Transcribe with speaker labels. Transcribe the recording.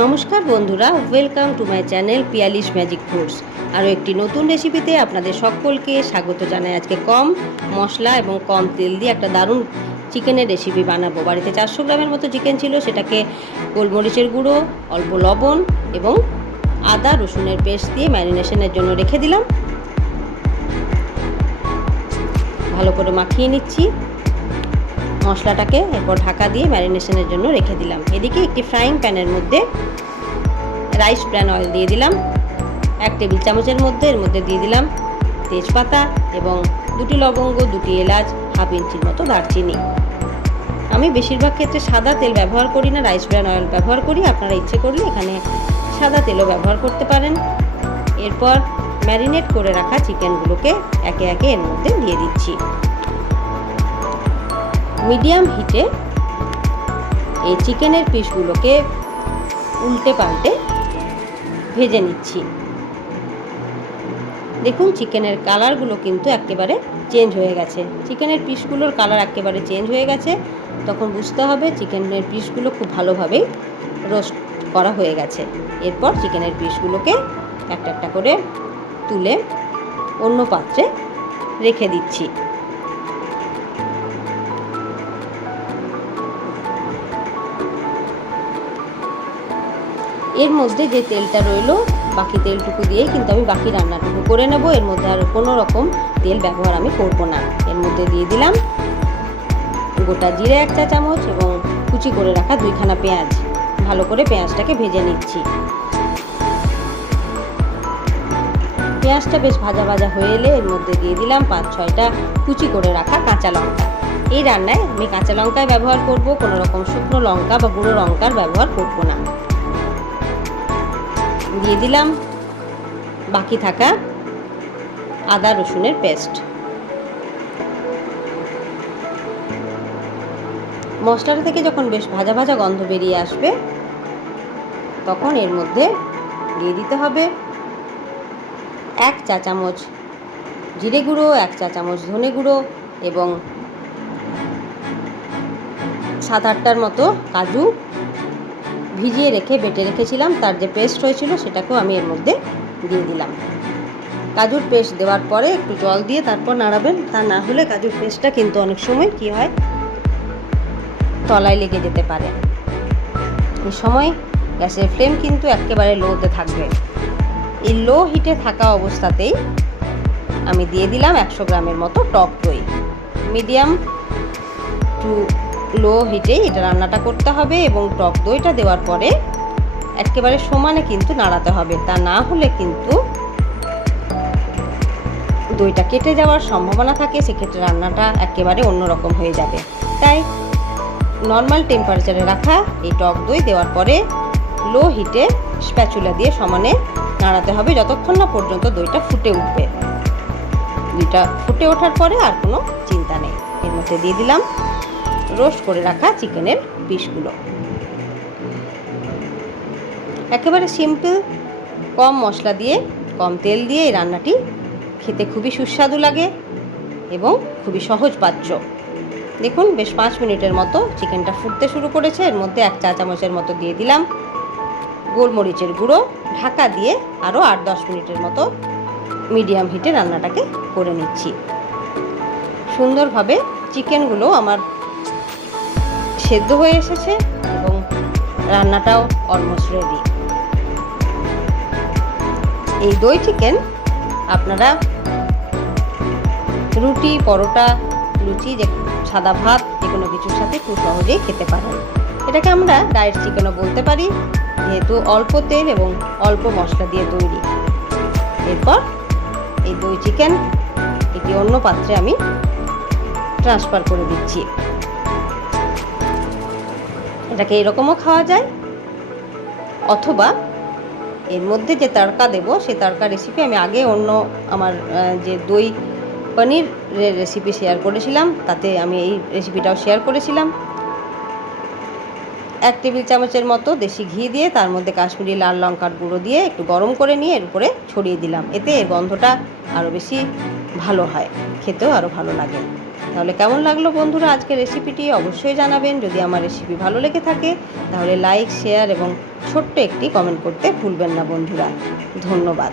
Speaker 1: নমস্কার বন্ধুরা welcome to my channel Piyali's magic foods আরও একটি নতুন রেসিপিতে আপনাদের সকলকে স্বাগত জানাই আজকে কম মশলা এবং কম তেল দিয়ে একটা দারুণ চিকেনের রেসিপি বানাবো। বাড়িতে চারশো গ্রামের মতো চিকেন ছিল, সেটাকে গোলমরিচের গুঁড়ো, অল্প লবণ এবং আদা, রসুনের পেস্ট দিয়ে ম্যারিনেশনের জন্য রেখে দিলাম। ভালো করে মাখিয়ে নিচ্ছি। মশলাটাকে এরপর ঢাকা দিয়ে ম্যারিনেশনের জন্য রেখে দিলাম। এদিকে একটি ফ্রাইং প্যানের মধ্যে রাইস ব্র্যান অয়েল দিয়ে দিলাম। এক টেবিল চামচের মধ্যে, এর মধ্যে দিয়ে দিলাম তেজপাতা এবং দুটি লবঙ্গ, দুটি এলাচ, হাফ ইঞ্চির মতো দারচিনি। আমি বেশিরভাগ ক্ষেত্রে সাদা তেল ব্যবহার করি না রাইস ব্র্যান অয়েল ব্যবহার করি। আপনারা ইচ্ছে করলে এখানে সাদা তেলও ব্যবহার করতে পারেন। এরপর ম্যারিনেট করে রাখা চিকেনগুলোকে একে একে এর মধ্যে দিয়ে দিচ্ছি। মিডিয়াম হিটে এই চিকেনের পিসগুলোকে উল্টে পাল্টে ভেজে নিচ্ছি। দেখুন, চিকেনের কালারগুলো কিন্তু একেবারে চেঞ্জ হয়ে গেছে। চিকেনের পিসগুলোর কালার একেবারে চেঞ্জ হয়ে গেছে। তখন বুঝতে হবে চিকেনের পিসগুলো খুব ভালোভাবেই রোস্ট করা হয়ে গেছে। এরপর চিকেনের পিসগুলোকে একটা একটা করে তুলে অন্য পাত্রে রেখে দিচ্ছি। এর মধ্যে যে তেলটা রইল, বাকি তেলটুকু দিয়েই কিন্তু আমি বাকি রান্নাটুকু করে নেব। এর মধ্যে আর কোনো রকম তেল ব্যবহার আমি করব না। এর মধ্যে দিয়ে দিলাম গোটা জিরে এক চা চামচ এবং কুচি করে রাখা দুইখানা পেঁয়াজ। ভালো করে পেঁয়াজটাকে ভেজে নিচ্ছি। পেঁয়াজটা বেশ ভাজা ভাজা হয়ে এলে এর মধ্যে দিয়ে দিলাম পাঁচ, ছয়টা কুচি করে রাখা কাঁচা লঙ্কা। এই রান্নায় আমি কাঁচা লঙ্কায় ব্যবহার করব, কোনো রকম শুকনো লঙ্কা বা গুঁড়ো লঙ্কার ব্যবহার করব না। দিয়ে দিলাম। বাকি থাকা আদা রসুনের পেস্ট। মশলাটা থেকে যখন বেশ ভাজা ভাজা গন্ধ বেরিয়ে আসবে, তখন এর মধ্যে দিয়ে দিতে হবে এক চা চামচ জিরে গুঁড়ো, এক চা চামচ ধনে গুঁড়ো এবং সাত আটটার মতো কাজু ভিজিয়ে রেখে বেটে রেখেছিলাম, তার যে পেস্ট হয়েছিল সেটাকেও আমি এর মধ্যে দিয়ে দিলাম। কাজুর পেস্ট দেওয়ার পরে একটু জল দিয়ে তারপর নাড়াবেন, তা না হলে কাজুর পেস্টটা কিন্তু অনেক সময় কি হয়, তলায় লেগে যেতে পারে। এই সময় গ্যাসের ফ্লেম কিন্তু একেবারে লোতে থাকবে। এই লো হিটে থাকা অবস্থাতেই আমি দিয়ে দিলাম একশো গ্রামের মতো টক দই। মিডিয়াম টু লো হিটে এটা রান্নাটা করতে হবে এবং টক দইটা দেওয়ার পরে একেবারে সমানে কিন্তু নাড়াতে হবে। তা না হলে কিন্তু দইটা কেটে যাওয়ার সম্ভাবনা থাকে, সেক্ষেত্রে রান্নাটা একেবারে অন্যরকম হয়ে যাবে। তাই নর্মাল টেম্পারেচারে রাখা এই টক দই দেওয়ার পরে লো হিটে স্প্যাচুলা দিয়ে সমানে নাড়াতে হবে যতক্ষণ না পর্যন্ত দইটা ফুটে উঠবে। দইটা ফুটে ওঠার পরে আর কোনো চিন্তা নেই। এর মধ্যে দিয়ে দিলাম। রোস্ট করে রাখা চিকেনের পিসগুলো। একেবারে সিম্পল, কম মশলা দিয়ে, কম তেল দিয়ে এই রান্নাটি খেতে খুবই সুস্বাদু লাগে এবং খুবই সহজ পাচ্য দেখুন, বেশ পাঁচ মিনিটের মতো চিকেনটা ফুটতে শুরু করেছে। এর মধ্যে এক চা চামচের মতো দিয়ে দিলাম। গোলমরিচের গুঁড়ো ঢাকা দিয়ে আরও আট দশ মিনিটের মতো মিডিয়াম হিটে রান্নাটাকে করে নিচ্ছি। সুন্দরভাবে চিকেনগুলো আমার সেদ্ধ হয়ে এসেছে এবং রান্নাটাও অলমোস্ট রেডি এই দই চিকেন আপনারা রুটি, পরোটা, লুচি, যে সাদা ভাত, যে কোনো কিছুর সাথে খুব সহজেই খেতে পারেন। এটাকে আমরা ডায়েট চিকেনও বলতে পারি, যেহেতু অল্প তেল এবং অল্প মশলা দিয়ে তৈরি। এরপর এই দই চিকেন একটি অন্য পাত্রে আমি ট্রান্সফার করে দিচ্ছি। এটাকে এরকমও খাওয়া যায়। অথবা এর মধ্যে যে তড়কা দেব সেই তড়কা রেসিপি আমি আগে অন্য আমার যে দই পনির রেসিপি শেয়ার করেছিলাম, তাতে আমি এই রেসিপিটাও শেয়ার করেছিলাম। এক টেবিল চামচের মতো দেশি ঘি দিয়ে, তার মধ্যে কাশ্মীরি লাল লঙ্কার গুঁড়ো দিয়ে একটু গরম করে নিয়ে এর উপরে ছড়িয়ে দিলাম। এতে এর গন্ধটা আরও বেশি ভালো হয়, খেতেও আরও ভালো লাগে। তাহলে কেমন লাগল বন্ধুরা আজকের রেসিপিটি অবশ্যই জানাবেন। যদি আমার রেসিপি ভালো লেগে থাকে, তাহলে লাইক শেয়ার এবং ছোট্ট একটি কমেন্ট করতে ভুলবেন না বন্ধুরা। ধন্যবাদ।